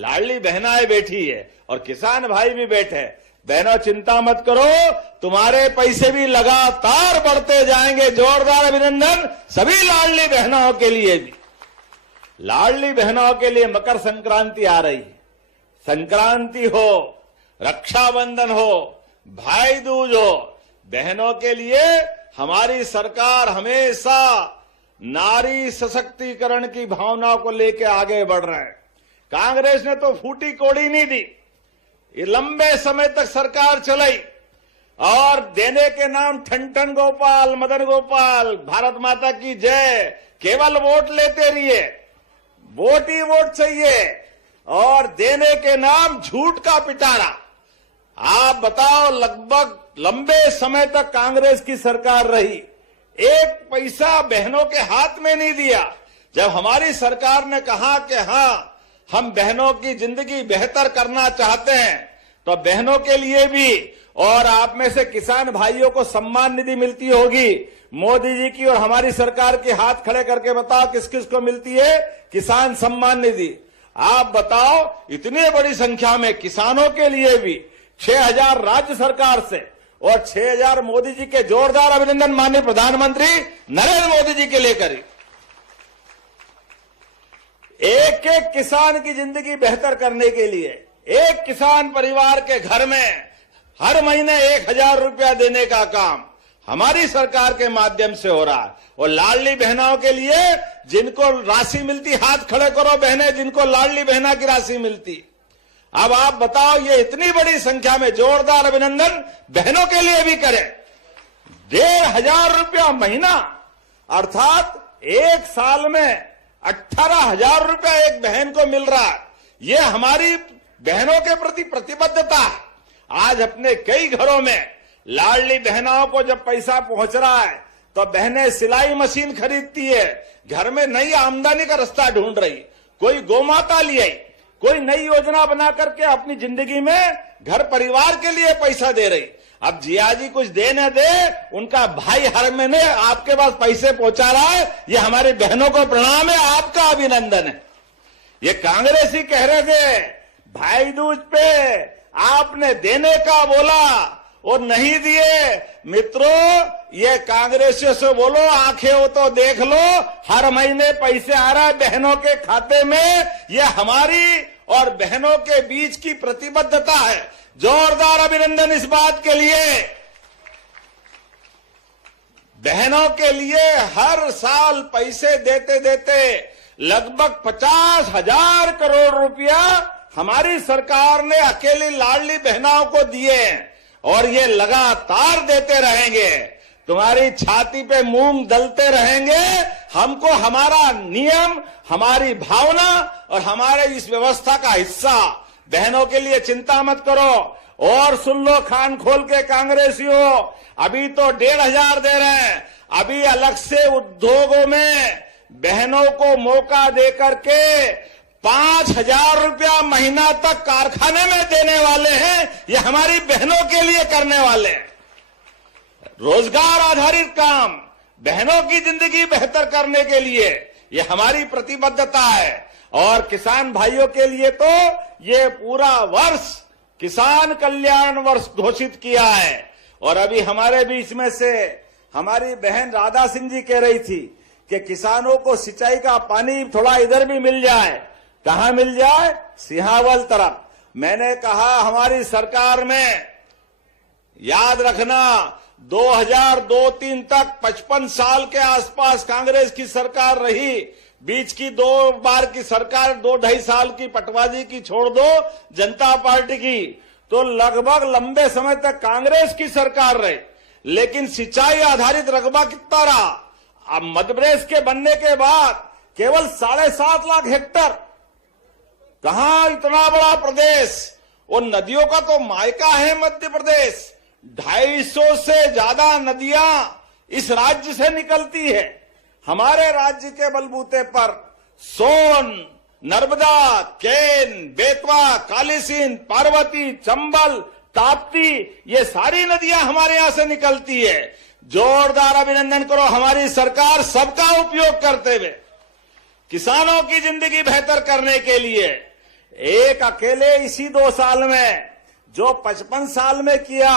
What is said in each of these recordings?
लाडली बहनाएं बैठी है और किसान भाई भी बैठे। बहनों चिंता मत करो, तुम्हारे पैसे भी लगातार बढ़ते जाएंगे। जोरदार अभिनंदन सभी लाडली बहनों के लिए भी। लाडली बहनों के लिए मकर संक्रांति आ रही है। संक्रांति हो, रक्षाबंधन हो, भाई दूज हो, बहनों के लिए हमारी सरकार हमेशा नारी सशक्तिकरण की भावना को लेकर आगे बढ़ रहे हैं। कांग्रेस ने तो फूटी कोड़ी नहीं दी, ये लंबे समय तक सरकार चलाई और देने के नाम ठन गोपाल, मदन गोपाल, भारत माता की जय, केवल वोट लेते रहिए, वोट ही वोट चाहिए और देने के नाम झूठ का पिटारा। आप बताओ, लगभग लंबे समय तक कांग्रेस की सरकार रही, एक पैसा बहनों के हाथ में नहीं दिया। जब हमारी सरकार ने कहा कि हाँ हम बहनों की जिंदगी बेहतर करना चाहते हैं, तो बहनों के लिए भी, और आप में से किसान भाइयों को सम्मान निधि मिलती होगी मोदी जी की और हमारी सरकार के, हाथ खड़े करके बताओ किस किस को मिलती है किसान सम्मान निधि। आप बताओ, इतनी बड़ी संख्या में किसानों के लिए भी 6,000 राज्य सरकार से और 6,000 मोदी जी के। जोरदार अभिनंदन माननीय प्रधानमंत्री नरेंद्र मोदी जी के लेकर। एक एक किसान की जिंदगी बेहतर करने के लिए एक किसान परिवार के घर में हर महीने 1,000 रुपया देने का काम हमारी सरकार के माध्यम से हो रहा है। और लाडली बहनों के लिए जिनको राशि मिलती, हाथ खड़े करो बहनें जिनको लाडली बहना की राशि मिलती। अब आप बताओ, ये इतनी बड़ी संख्या में जोरदार अभिनंदन बहनों के लिए भी करें। 1,500 रुपया महीना, अर्थात एक साल में 18,000 रुपया एक बहन को मिल रहा है। ये हमारी बहनों के प्रति प्रतिबद्धता है। आज अपने कई घरों में लाडली बहनों को जब पैसा पहुंच रहा है तो बहनें सिलाई मशीन खरीदती है, घर में नई आमदनी का रास्ता ढूंढ रही, कोई गोमाता ले आई, कोई नई योजना बना करके अपनी जिंदगी में घर परिवार के लिए पैसा दे रही। अब जिया जी कुछ दे न दे, उनका भाई हर महीने आपके पास पैसे पहुंचा रहा है। ये हमारी बहनों को प्रणाम है, आपका अभिनंदन है। ये कांग्रेसी कह रहे थे भाई दूज पे आपने देने का बोला और नहीं दिए। मित्रों, ये कांग्रेसियों से बोलो, आंखें हो तो देख लो, हर महीने पैसे आ रहा है बहनों के खाते में। ये हमारी और बहनों के बीच की प्रतिबद्धता है। जोरदार अभिनंदन इस बात के लिए। बहनों के लिए हर साल पैसे देते देते लगभग 50,000 करोड़ रुपया हमारी सरकार ने अकेली लाडली बहनों को दिए और ये लगातार देते रहेंगे। तुम्हारी छाती पे मूंग दलते रहेंगे। हमको हमारा नियम, हमारी भावना और हमारे इस व्यवस्था का हिस्सा। बहनों के लिए चिंता मत करो। और सुन लो कान खोल के कांग्रेसियों, अभी तो 1,500 दे रहे हैं। अभी अलग से उद्योगों में बहनों को मौका दे करके 5,000 रुपया महीना तक कारखाने में देने वाले हैं। ये हमारी बहनों के लिए करने वाले हैं। रोजगार आधारित काम, बहनों की जिंदगी बेहतर करने के लिए ये हमारी प्रतिबद्धता है। और किसान भाइयों के लिए तो ये पूरा वर्ष किसान कल्याण वर्ष घोषित किया है। और अभी हमारे बीच में से हमारी बहन राधा सिंह जी कह रही थी कि किसानों को सिंचाई का पानी थोड़ा इधर भी मिल जाए। कहां मिल जाए? सिहावल तरफ। मैंने कहा हमारी सरकार में, याद रखना, 2002-03 तक 55 साल के आसपास कांग्रेस की सरकार रही। बीच की 2 बार की सरकार 2-2.5 साल की पटवाजी की छोड़ दो, जनता पार्टी की, तो लगभग लंबे समय तक कांग्रेस की सरकार रही। लेकिन सिंचाई आधारित रकबा कितना रहा? अब मध्य प्रदेश के बनने के बाद केवल 7.5 लाख हेक्टर। कहां इतना बड़ा प्रदेश? और नदियों का तो मायका है मध्य प्रदेश। 250 से ज्यादा नदियां इस राज्य से निकलती है। हमारे राज्य के बलबूते पर सोन, नर्मदा, केन, बेतवा, कालीसिंध, पार्वती, चंबल, ताप्ती, ये सारी नदियां हमारे यहां से निकलती है। जोरदार अभिनंदन करो हमारी सरकार सबका उपयोग करते हुए किसानों की जिंदगी बेहतर करने के लिए एक अकेले इसी 2 साल में जो 55 साल में किया,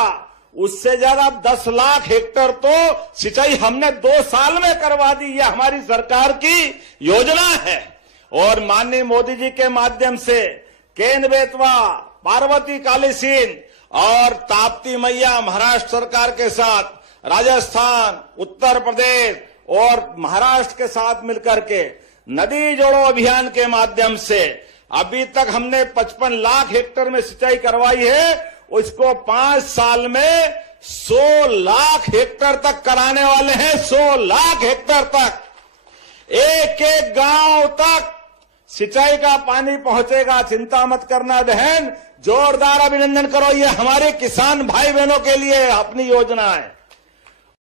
उससे ज्यादा 10 लाख हेक्टेयर तो सिंचाई हमने 2 साल में करवा दी। यह हमारी सरकार की योजना है। और माननीय मोदी जी के माध्यम से केन बेतवा, पार्वती कालीसिंध और ताप्ती मैया महाराष्ट्र सरकार के साथ, राजस्थान, उत्तर प्रदेश और महाराष्ट्र के साथ मिलकर के नदी जोड़ो अभियान के माध्यम से अभी तक हमने 55 लाख हेक्टेयर में सिंचाई करवाई है। उसको 5 साल में 100 लाख हेक्टेयर तक कराने वाले हैं। 100 लाख हेक्टेयर तक, एक एक गांव तक सिंचाई का पानी पहुंचेगा। चिंता मत करना बहन, जोरदार अभिनंदन करो। ये हमारे किसान भाई बहनों के लिए अपनी योजना है।